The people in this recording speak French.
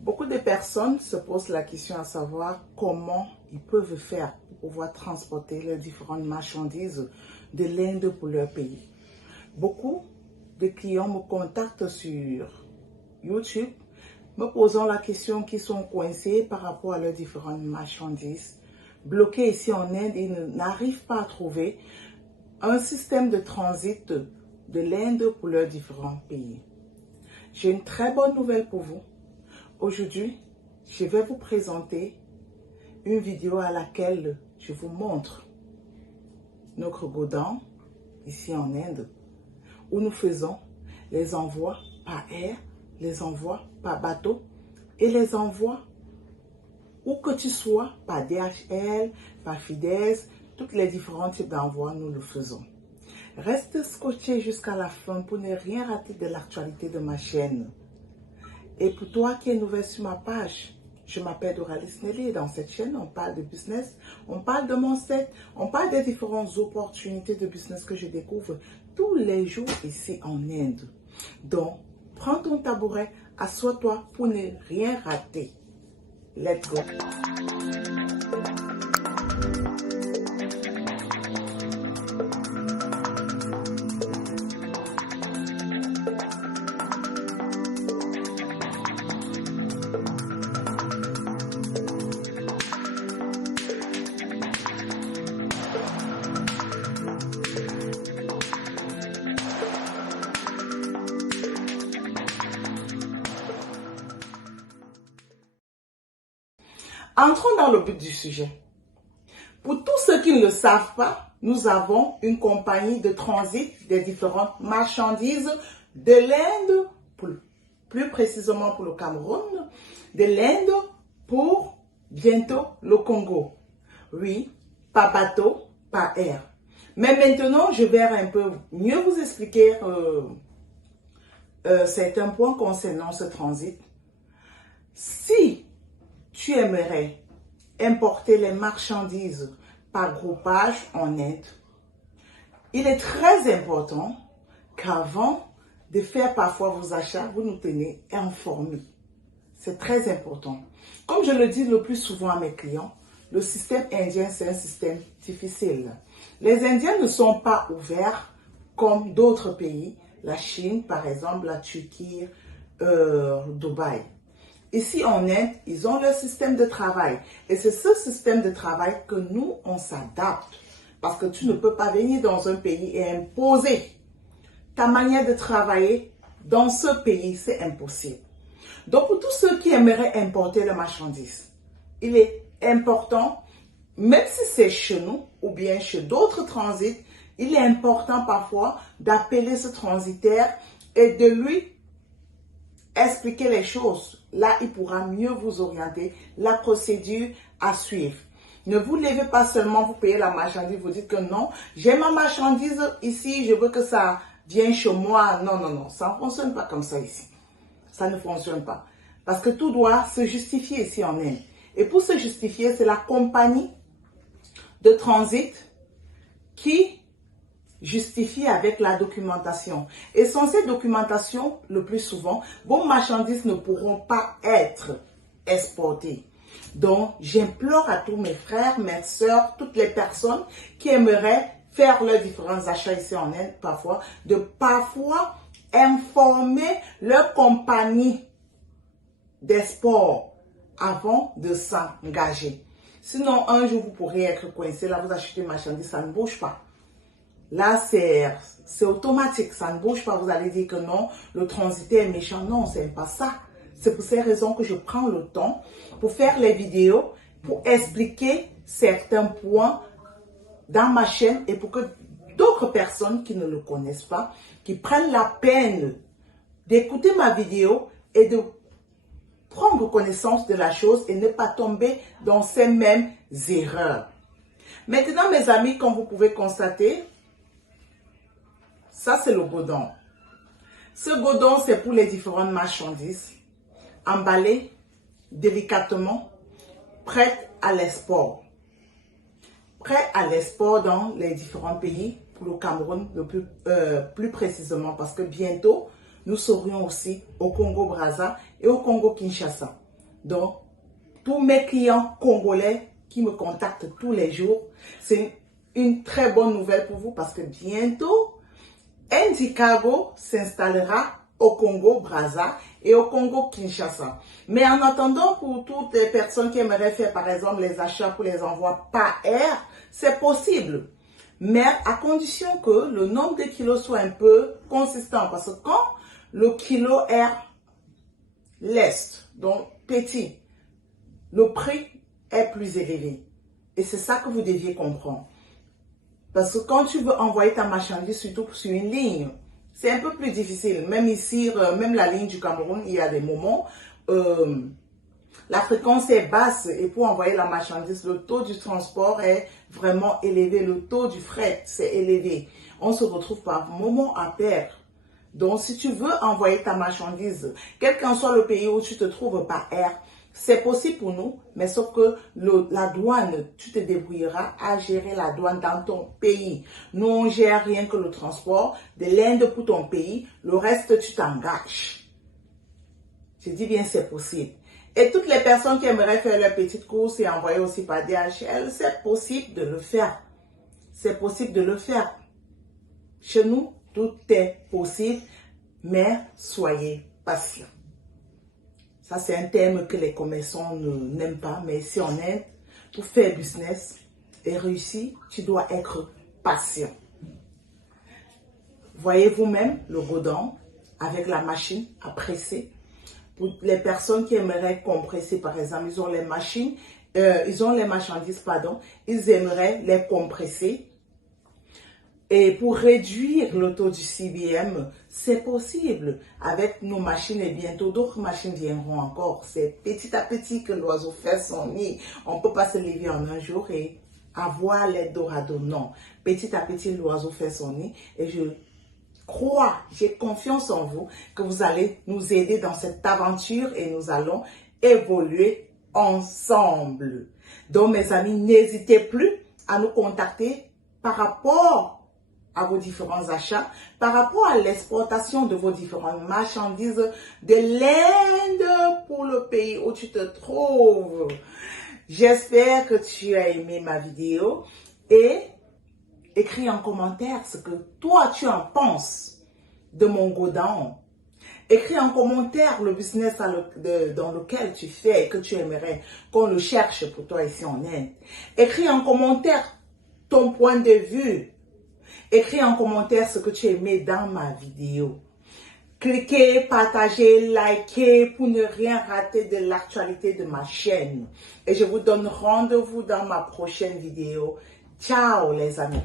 Beaucoup de personnes se posent la question à savoir comment ils peuvent faire pour pouvoir transporter les différentes marchandises de l'Inde pour leur pays. Beaucoup de clients me contactent sur YouTube, me posant la question qu'ils sont coincés par rapport à leurs différentes marchandises, bloqués ici en Inde et n'arrivent pas à trouver un système de transit de l'Inde pour leurs différents pays. J'ai une très bonne nouvelle pour vous. Aujourd'hui, je vais vous présenter une vidéo à laquelle je vous montre notre godown ici en Inde, où nous faisons les envois par air, les envois par bateau et les envois où que tu sois, par DHL, par Fides, tous les différents types d'envois, nous le faisons. Reste scotché jusqu'à la fin pour ne rien rater de l'actualité de ma chaîne. Et pour toi qui es nouvelle sur ma page, je m'appelle Doralis Nelly et dans cette chaîne, on parle de business, on parle de mindset, on parle des différentes opportunités de business que je découvre tous les jours ici en Inde. Donc, prends ton tabouret, assois-toi pour ne rien rater. Let's go! Entrons dans le but du sujet. Pour tous ceux qui ne le savent pas, nous avons une compagnie de transit des différentes marchandises de l'Inde, plus précisément pour le Cameroun, de l'Inde pour bientôt le Congo. Oui, par bateau, par air. Mais maintenant, je vais un peu mieux vous expliquer certains points concernant ce transit. Si tu aimerais importer les marchandises par groupage en Inde, il est très important qu'avant de faire parfois vos achats, vous nous tenez informés. C'est très important. Comme je le dis le plus souvent à mes clients, le système indien, c'est un système difficile. Les Indiens ne sont pas ouverts comme d'autres pays, la Chine par exemple, la Turquie, Dubaï. Ici en Inde, ils ont leur système de travail. Et c'est ce système de travail que nous, on s'adapte. Parce que tu ne peux pas venir dans un pays et imposer ta manière de travailler dans ce pays. C'est impossible. Donc, pour tous ceux qui aimeraient importer les marchandises, il est important, même si c'est chez nous ou bien chez d'autres transits, il est important parfois d'appeler ce transitaire et de lui expliquer les choses. Là, il pourra mieux vous orienter la procédure à suivre. Ne vous levez pas seulement, vous payez la marchandise, vous dites que non, j'ai ma marchandise ici, je veux que ça vienne chez moi. Non, non, non, ça ne fonctionne pas comme ça ici. Ça ne fonctionne pas. Parce que tout doit se justifier ici en Inde. Et pour se justifier, c'est la compagnie de transit qui justifie avec la documentation. Et sans cette documentation, le plus souvent, vos marchandises ne pourront pas être exportées. Donc, j'implore à tous mes frères, mes sœurs, toutes les personnes qui aimeraient faire leurs différents achats ici en Inde, de parfois informer leur compagnie d'export avant de s'engager. Sinon, un jour, vous pourrez être coincé. Là, vous achetez une marchandise, ça ne bouge pas. Là, c'est automatique, ça ne bouge pas. Vous allez dire que non, le transitaire est méchant. Non, ce n'est pas ça. C'est pour ces raisons que je prends le temps pour faire les vidéos, pour expliquer certains points dans ma chaîne et pour que d'autres personnes qui ne le connaissent pas, qui prennent la peine d'écouter ma vidéo et de prendre connaissance de la chose et ne pas tomber dans ces mêmes erreurs. Maintenant, mes amis, comme vous pouvez constater, ça, c'est le godown. Ce godown, c'est pour les différentes marchandises emballées délicatement, prêtes à l'export. Prêtes à l'export dans les différents pays, pour le Cameroun plus précisément, parce que bientôt, nous serions aussi au Congo-Brazza et au Congo-Kinshasa. Donc, tous mes clients congolais qui me contactent tous les jours, c'est une très bonne nouvelle pour vous parce que bientôt, Indiecago s'installera au Congo-Brazza et au Congo-Kinshasa. Mais en attendant, pour toutes les personnes qui aimeraient faire, par exemple, les achats pour les envois par air, c'est possible. Mais à condition que le nombre de kilos soit un peu consistant. Parce que quand le kilo est leste, donc petit, le prix est plus élevé. Et c'est ça que vous deviez comprendre. Parce que quand tu veux envoyer ta marchandise, surtout sur une ligne, c'est un peu plus difficile. Même ici, même la ligne du Cameroun, il y a des moments, la fréquence est basse et pour envoyer la marchandise, le taux du transport est vraiment élevé. Le taux du fret, c'est élevé. On se retrouve par moment à perdre. Donc, si tu veux envoyer ta marchandise, quel qu'en soit le pays où tu te trouves par air, c'est possible pour nous, mais sauf que la douane, tu te débrouilleras à gérer la douane dans ton pays. Nous, on gère rien que le transport de l'Inde pour ton pays. Le reste, tu t'engages. Je dis bien, c'est possible. Et toutes les personnes qui aimeraient faire leur petite course et envoyer aussi par DHL, c'est possible de le faire. C'est possible de le faire. Chez nous, tout est possible, mais soyez patients. Ça, c'est un terme que les commerçants n'aiment pas, mais ici en Inde, pour faire business et réussir, tu dois être patient. Voyez vous-même le godon avec la machine à presser. Pour les personnes qui aimeraient compresser, par exemple, ils ont les machines, ils ont les marchandises, pardon, ils aimeraient les compresser. Et pour réduire le taux du CBM, c'est possible avec nos machines et bientôt d'autres machines viendront encore. C'est petit à petit que l'oiseau fait son nid. On ne peut pas se lever en un jour et avoir l'Eldorado. Non. Petit à petit, l'oiseau fait son nid et je crois, j'ai confiance en vous que vous allez nous aider dans cette aventure et nous allons évoluer ensemble. Donc mes amis, n'hésitez plus à nous contacter par rapport à vos différents achats, par rapport à l'exportation de vos différentes marchandises de l'Inde pour le pays où tu te trouves. J'espère que tu as aimé ma vidéo et écris en commentaire ce que toi tu en penses de mon godon. Écris en commentaire le business dans lequel tu fais et que tu aimerais qu'on le cherche pour toi ici en Inde. Écris en commentaire ton point de vue. Écris en commentaire ce que tu aimais dans ma vidéo. Cliquez, partagez, likez pour ne rien rater de l'actualité de ma chaîne. Et je vous donne rendez-vous dans ma prochaine vidéo. Ciao les amis.